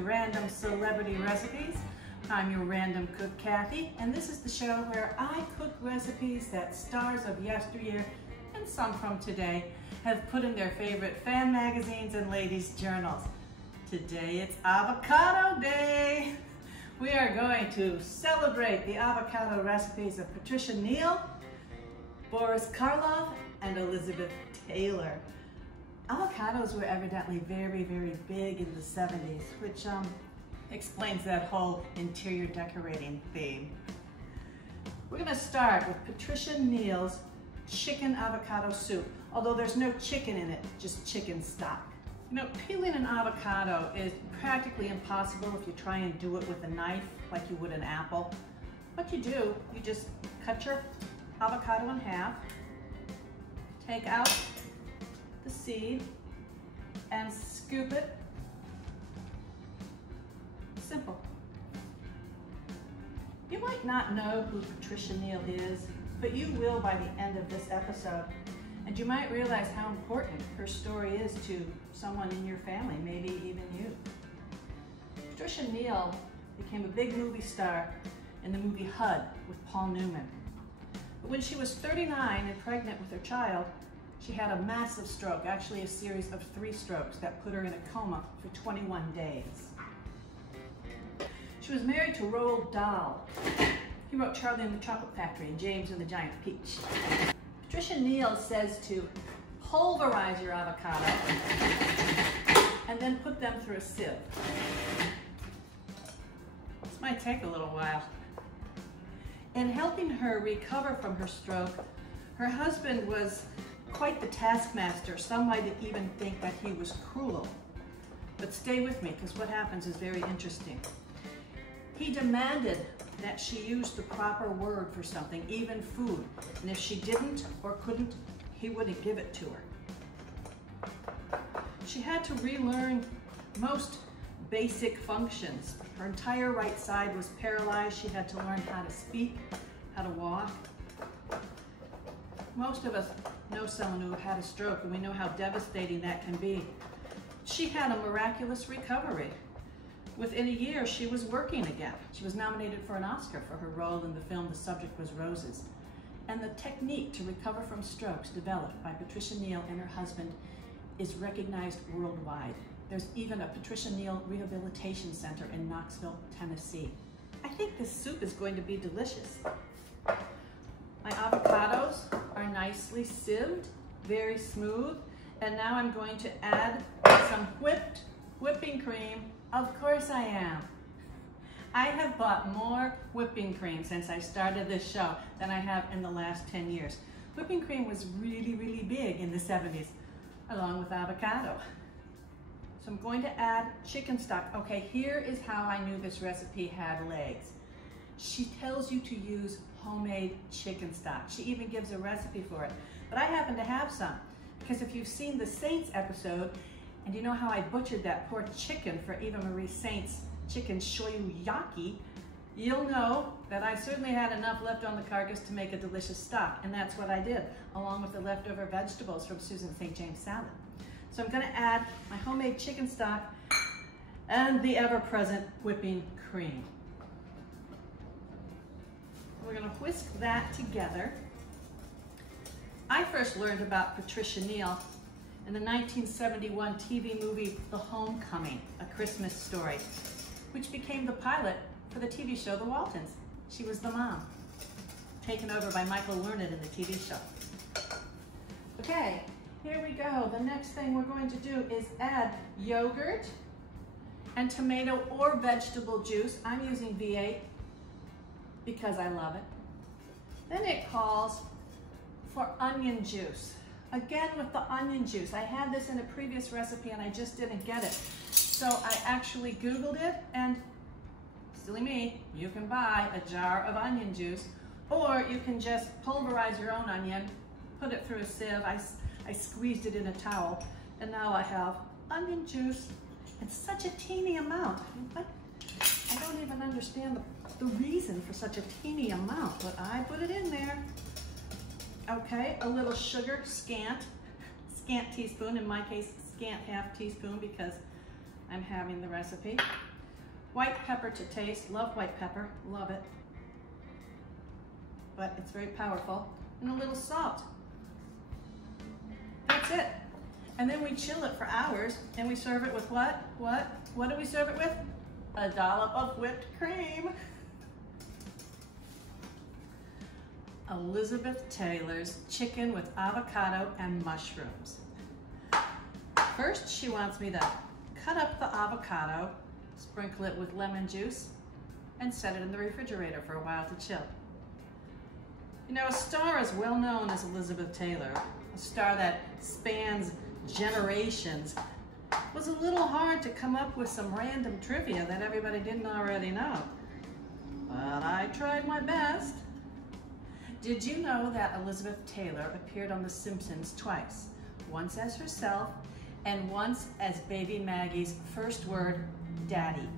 Random Celebrity Recipes. I'm your random cook, Kathy, and this is the show where I cook recipes that stars of yesteryear and some from today have put in their favorite fan magazines and ladies' journals. Today it's Avocado Day. We are going to celebrate the avocado recipes of Patricia Neal, Boris Karloff, and Elizabeth Taylor. Avocados were evidently very, very big in the 70s, which explains that whole interior decorating theme. We're gonna start with Patricia Neal's chicken avocado soup, although there's no chicken in it, just chicken stock. You know, peeling an avocado is practically impossible if you try and do it with a knife like you would an apple. What you do, you just cut your avocado in half, take out the seed, and scoop it. Simple. You might not know who Patricia Neal is, but you will by the end of this episode. And you might realize how important her story is to someone in your family, maybe even you. Patricia Neal became a big movie star in the movie HUD with Paul Newman. But when she was 39 and pregnant with her child, she had a massive stroke, actually a series of 3 strokes that put her in a coma for 21 days. She was married to Roald Dahl. He wrote Charlie and the Chocolate Factory and James and the Giant Peach. Patricia Neal says to pulverize your avocado and then put them through a sieve. This might take a little while. In helping her recover from her stroke, her husband was quite the taskmaster. Some might even think that he was cruel. But stay with me, because what happens is very interesting. He demanded that she use the proper word for something, even food. And if she didn't or couldn't, he wouldn't give it to her. She had to relearn most basic functions. Her entire right side was paralyzed. She had to learn how to speak, how to walk. Most of us know someone who had a stroke, and we know how devastating that can be. She had a miraculous recovery. Within a year, she was working again. She was nominated for an Oscar for her role in the film The Subject Was Roses. And the technique to recover from strokes developed by Patricia Neal and her husband is recognized worldwide. There's even a Patricia Neal Rehabilitation Center in Knoxville, Tennessee. I think this soup is going to be delicious. My avocados are nicely sieved, very smooth, and now I'm going to add some whipping cream. Of course I am. I have bought more whipping cream since I started this show than I have in the last 10 years. Whipping cream was really, really big in the 70s, along with avocado. So I'm going to add chicken stock. Okay, here is how I knew this recipe had legs. She tells you to use homemade chicken stock. She even gives a recipe for it. But I happen to have some, because if you've seen the Saints episode, and you know how I butchered that poor chicken for Eva Marie Saint's chicken shoyu-yaki, you'll know that I certainly had enough left on the carcass to make a delicious stock, and that's what I did, along with the leftover vegetables from Susan St. James salad. So I'm gonna add my homemade chicken stock and the ever-present whipping cream. We're gonna whisk that together. I first learned about Patricia Neal in the 1971 TV movie, The Homecoming, A Christmas Story, which became the pilot for the TV show, The Waltons. She was the mom, taken over by Michael Learned in the TV show. Okay, here we go. The next thing we're going to do is add yogurt and tomato or vegetable juice. I'm using V8 because I love it. Then it calls for onion juice. Again with the onion juice. I had this in a previous recipe and I just didn't get it. So I actually Googled it, and silly me, you can buy a jar of onion juice, or you can just pulverize your own onion, put it through a sieve. I squeezed it in a towel, and now I have onion juice. It's such a teeny amount. I don't even understand the reason for such a teeny amount, but I put it in there. Okay, a little sugar, scant teaspoon, in my case, scant half teaspoon because I'm having the recipe. White pepper to taste. Love white pepper, love it. But it's very powerful. And a little salt. That's it. And then we chill it for hours and we serve it with what? What do we serve it with? A dollop of whipped cream. Elizabeth Taylor's chicken with avocado and mushrooms. First, she wants me to cut up the avocado, sprinkle it with lemon juice, and set it in the refrigerator for a while to chill. You know, a star as well known as Elizabeth Taylor, a star that spans generations, was a little hard to come up with some random trivia that everybody didn't already know. But I tried my best. Did you know that Elizabeth Taylor appeared on The Simpsons twice? Once as herself and once as baby Maggie's first word, Daddy.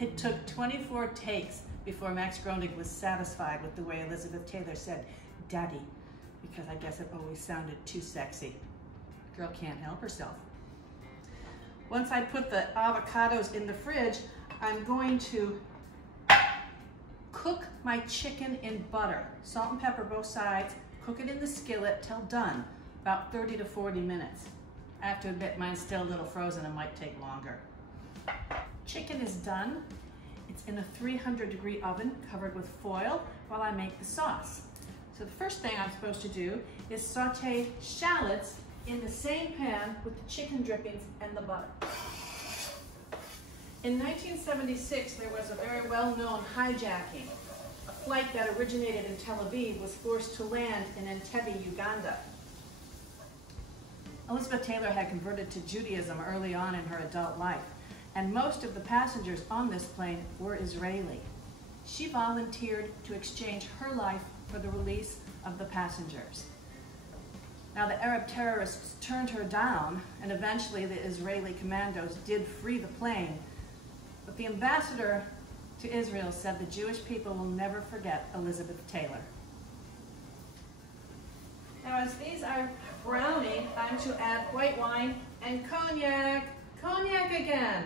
It took 24 takes before Max Groening was satisfied with the way Elizabeth Taylor said Daddy, because I guess it always sounded too sexy. Girl can't help herself. Once I put the avocados in the fridge, I'm going to cook my chicken in butter. Salt and pepper both sides, cook it in the skillet till done, about 30 to 40 minutes. I have to admit mine's still a little frozen and might take longer. Chicken is done. It's in a 300-degree oven covered with foil while I make the sauce. So the first thing I'm supposed to do is saute shallots in the same pan with the chicken drippings and the butter. In 1976, there was a very well-known hijacking. A flight that originated in Tel Aviv was forced to land in Entebbe, Uganda. Elizabeth Taylor had converted to Judaism early on in her adult life, and most of the passengers on this plane were Israeli. She volunteered to exchange her life for the release of the passengers. Now, the Arab terrorists turned her down, and eventually the Israeli commandos did free the plane. But the ambassador to Israel said the Jewish people will never forget Elizabeth Taylor. Now, as these are browning, I'm to add white wine and cognac. Cognac again.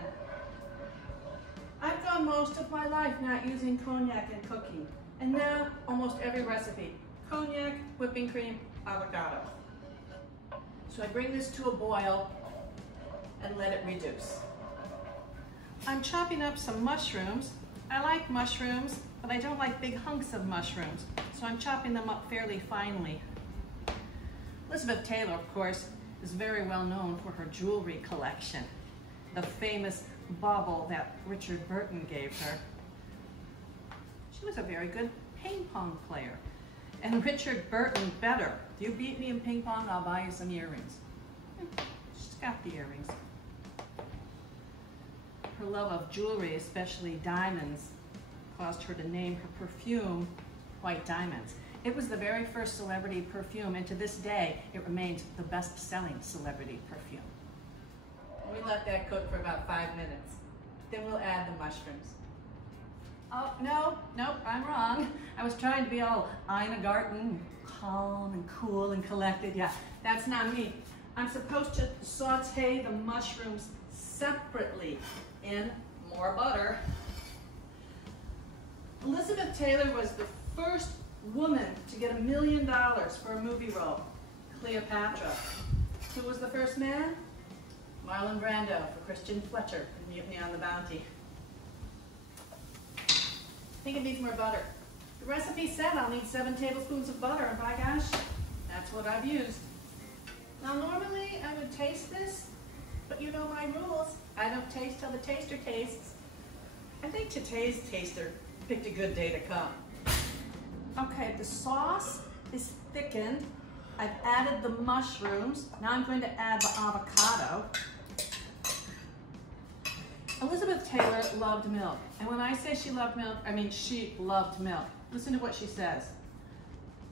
I've gone most of my life not using cognac in cooking, and now almost every recipe. Cognac, whipping cream, avocado. So I bring this to a boil and let it reduce. I'm chopping up some mushrooms. I like mushrooms, but I don't like big hunks of mushrooms, so I'm chopping them up fairly finely. Elizabeth Taylor, of course, is very well known for her jewelry collection. The famous bauble that Richard Burton gave her. She was a very good ping pong player. And Richard Burton better. If you beat me in ping pong, I'll buy you some earrings. She's got the earrings. Her love of jewelry, especially diamonds, caused her to name her perfume White Diamonds. It was the very first celebrity perfume, and to this day, it remains the best-selling celebrity perfume. We let that cook for about 5 minutes. Then we'll add the mushrooms. Oh, nope, I'm wrong. I was trying to be all Ina Garten, calm and cool and collected. Yeah, that's not me. I'm supposed to saute the mushrooms separately in more butter. Elizabeth Taylor was the first woman to get $1 million for a movie role, Cleopatra. Who was the first man? Marlon Brando for Christian Fletcher in Mutiny on the Bounty. I think it needs more butter. The recipe said I'll need 7 tablespoons of butter, and by gosh, that's what I've used. Now normally I would taste this, but you know my rules. I don't taste till the taster tastes. I think today's taster picked a good day to come. Okay, the sauce is thickened. I've added the mushrooms. Now I'm going to add the avocado. Elizabeth Taylor loved milk. And when I say she loved milk, I mean she loved milk. Listen to what she says.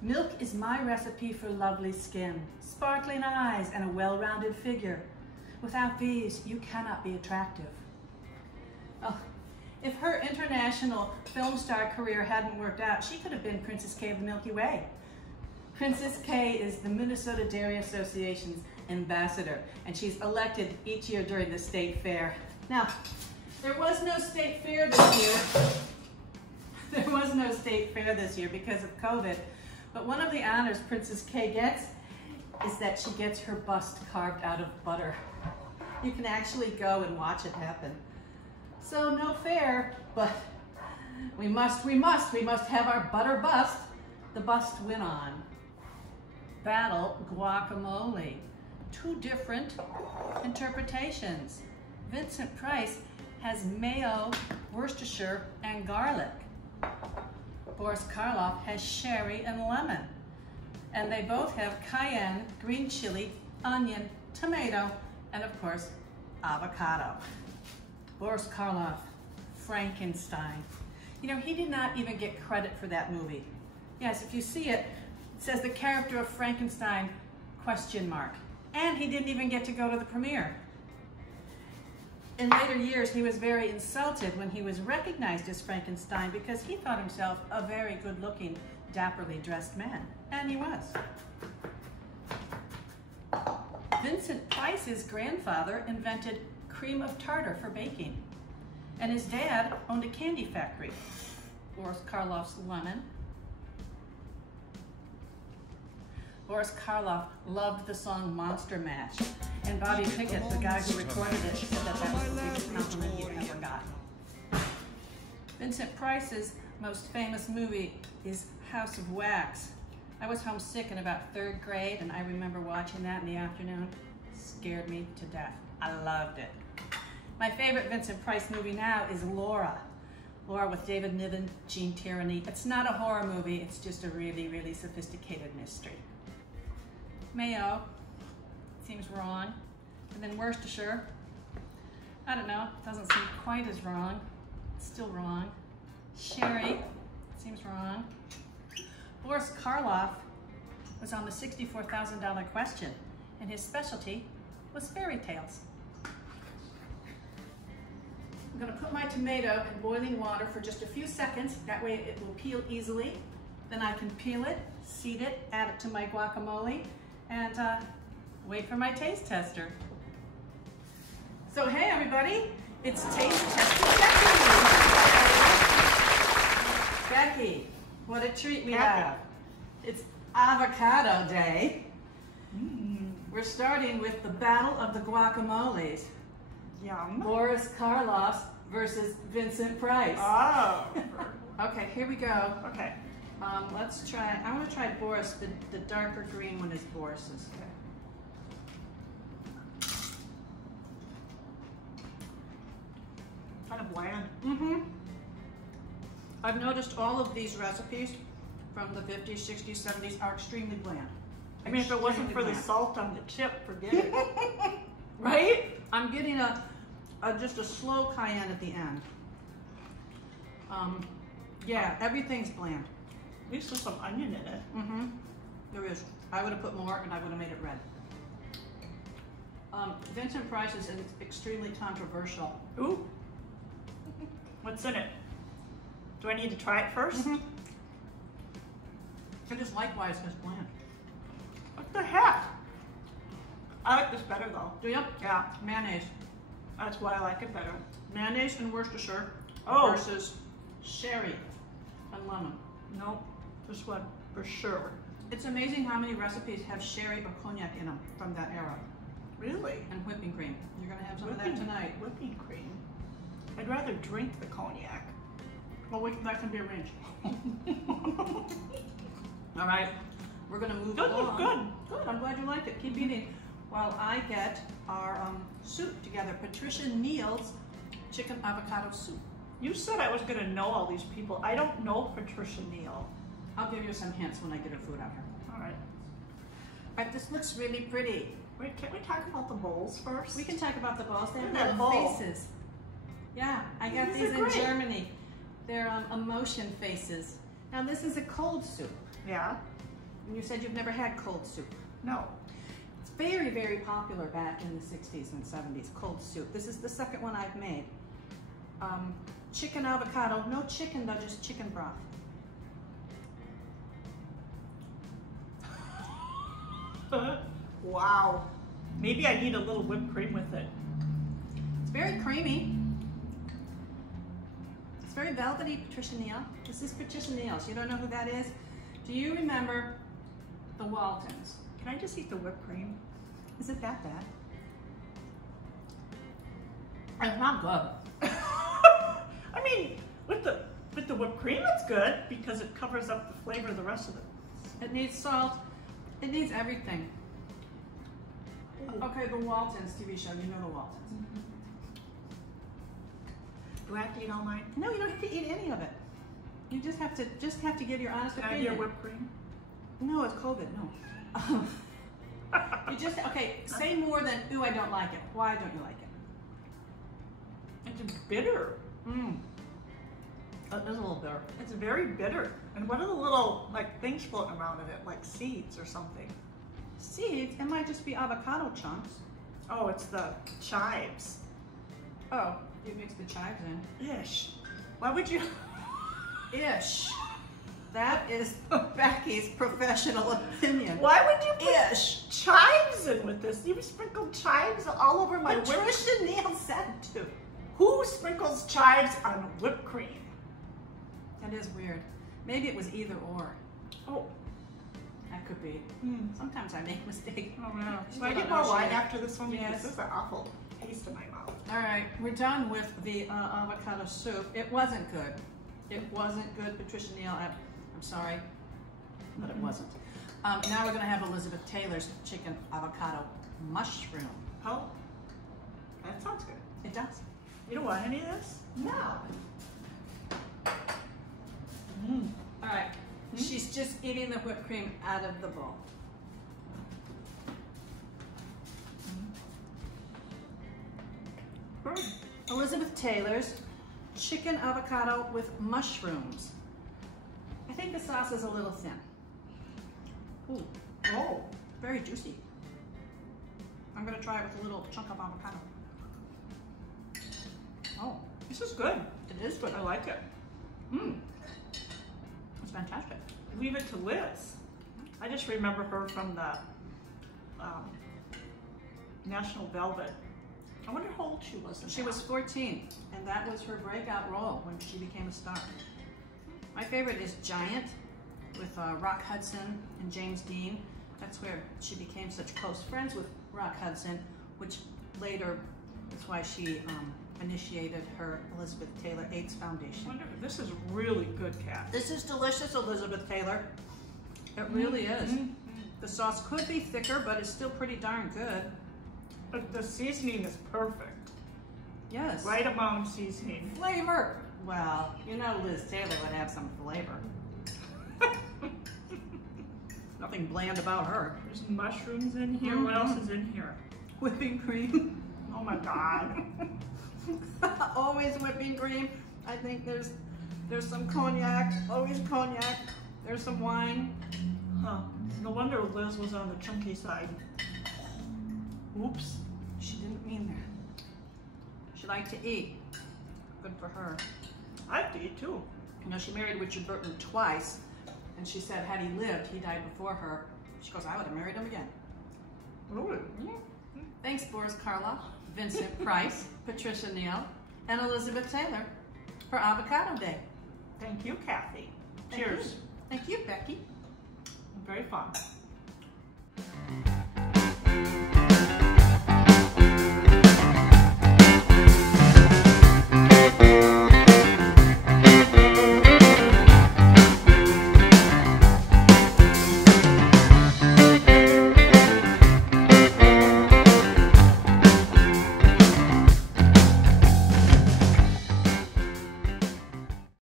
Milk is my recipe for lovely skin, sparkling eyes, and a well-rounded figure. Without these, you cannot be attractive. Oh, if her international film star career hadn't worked out, she could have been Princess K of the Milky Way. Princess K is the Minnesota Dairy Association's ambassador, and she's elected each year during the state fair. Now, There was no state fair this year. There was no state fair this year because of COVID. But one of the honors Princess Kay gets is that she gets her bust carved out of butter. You can actually go and watch it happen. So no fair, but we must have our butter bust. The bust went on. Battle guacamole. Two different interpretations. Vincent Price has mayo, Worcestershire, and garlic. Boris Karloff has sherry and lemon. And they both have cayenne, green chili, onion, tomato, and of course, avocado. Boris Karloff, Frankenstein. You know, he did not even get credit for that movie. Yes, if you see it, it says the character of Frankenstein, ? And he didn't even get to go to the premiere. In later years, he was very insulted when he was recognized as Frankenstein because he thought himself a very good-looking, dapperly dressed man. And he was. Vincent Price's grandfather invented cream of tartar for baking. And his dad owned a candy factory. Boris Karloff's lemon. Boris Karloff loved the song Monster Mash. And Bobby Pickett, the guy who recorded it, said that that was the biggest compliment he'd ever gotten. Vincent Price's most famous movie is House of Wax. I was homesick in about 3rd grade, and I remember watching that in the afternoon. It scared me to death. I loved it. My favorite Vincent Price movie now is Laura. Laura with David Niven, Gene Tierney. It's not a horror movie, it's just a really, really sophisticated mystery. Mayo, seems wrong. And then Worcestershire, I don't know, doesn't seem quite as wrong. It's still wrong. Sherry, seems wrong. Boris Karloff was on the $64,000 question, and his specialty was fairy tales. I'm gonna put my tomato in boiling water for just a few seconds. That way it will peel easily. Then I can peel it, seed it, add it to my guacamole, and wait for my taste tester. So hey everybody, it's Taste Tester Becky. Becky, what a treat we have. It's Avocado Day. We're starting with the battle of the guacamoles. Yum. Boris Karloff versus Vincent Price. Oh. Okay, here we go. Okay. Let's try, I want to try Boris, the darker green one is Boris's. Okay. Kind of bland. Mm-hmm. I've noticed all of these recipes from the 50s, 60s, 70s are extremely bland. I mean, if it wasn't for the salt on the chip, forget it. Right? I'm getting just a slow cayenne at the end. Yeah, everything's bland. At least there's some onion in it. Mm-hmm. There is. I would have put more and I would have made it red. Vincent Price is extremely controversial. Ooh. What's in it? Do I need to try it first? Mm-hmm. I just likewise is bland. What the heck? I like this better though. Do you? Yeah. Mayonnaise. That's why I like it better. Mayonnaise and Worcestershire versus sherry and lemon. Nope. This one for sure. It's amazing how many recipes have sherry or cognac in them from that era. Really? And whipping cream. You're gonna have some of that tonight. Whipping cream. I'd rather drink the cognac. Well, that can be arranged. All right, we're gonna move along. Good. Good, I'm glad you liked it. Keep eating while I get our soup together. Patricia Neal's chicken avocado soup. You said I was gonna know all these people. I don't know Patricia Neal. I'll give you some hints when I get her food out here. All right. But this looks really pretty. Wait, can we talk about the bowls first? We can talk about the bowls. They have Look at little that bowl. faces. Yeah, I got These these are in great. Germany. They're emotion faces. Now this is a cold soup. Yeah. And you said you've never had cold soup. No. It's very, very popular back in the 60s and 70s, cold soup. This is the second one I've made. Chicken avocado, no chicken though, just chicken broth. Wow. Maybe I need a little whipped cream with it. It's very creamy. very velvety, Patricia Neal. This is Patricia Neal. So you don't know who that is? Do you remember the Waltons? Can I just eat the whipped cream? Is it that bad? It's not good. I mean, with the whipped cream, it's good because it covers up the flavor of the rest of it. It needs salt. It needs everything. Ooh. Okay, the Waltons TV show. You know the Waltons. Do I have to eat all mine? No, you don't have to eat any of it. You just have to give your honest Can I opinion. get whipped cream? No, it's COVID. No. You just say more than ooh, I don't like it. Why don't you like it? It's bitter. It is a little bitter. It's very bitter. And what are the little like things floating around in it, like seeds or something? Seeds? It might just be avocado chunks. Oh, it's the chives. Oh, you mix the chives in. Ish. Why would you? Ish. That is Becky's professional opinion. Why would you put Ish. chives in with this? You sprinkled chives all over my whipped cream. Patricia Neal said to. Who sprinkles chives on whipped cream? That is weird. Maybe it was either or. Oh. That could be. Sometimes I make mistakes. Oh no. She Do I don't get know more she wine did. after this one? Yes. Because this is an awful taste in my mouth. All right, we're done with the avocado soup. It wasn't good. It wasn't good, Patricia Neal. I'm sorry, but it wasn't. Now we're gonna have Elizabeth Taylor's chicken avocado mushroom. Oh, that sounds good. It does. You don't want any of this? No. All right, she's just eating the whipped cream out of the bowl. Elizabeth Taylor's chicken avocado with mushrooms. I think the sauce is a little thin. Ooh, Oh. very juicy. I'm gonna try it with a little chunk of avocado. Oh, This is good. it is good. I like it. It's fantastic. Leave it to Liz. I just remember her from the National Velvet. I wonder how old she was. She was 14, and that was her breakout role when she became a star. My favorite is Giant with Rock Hudson and James Dean. That's where she became such close friends with Rock Hudson, which later is why she initiated her Elizabeth Taylor AIDS Foundation. I wonder if this is really good, Kat. This is delicious, Elizabeth Taylor. It really is. The sauce could be thicker, but it's still pretty darn good. But the seasoning is perfect. Yes. Right amount of seasoning. Flavor. Well, you know Liz Taylor would have some flavor. Nothing bland about her. There's mushrooms in here. What else is in here? Whipping cream. Oh my God. Always whipping cream. I think there's some cognac. Always cognac. There's some wine. Huh. No wonder Liz was on the chunky side. Oops. She didn't mean that. She liked to eat. Good for her. I have to eat too. You know, she married Richard Burton twice, and she said had he lived, he died before her. She goes, I would have married him again. Really? Yeah. Thanks, Boris Karloff, Vincent Price, Patricia Neal, and Elizabeth Taylor for Avocado Day. Thank you, Kathy. Thank Cheers. you. Thank you, Becky. Very fun.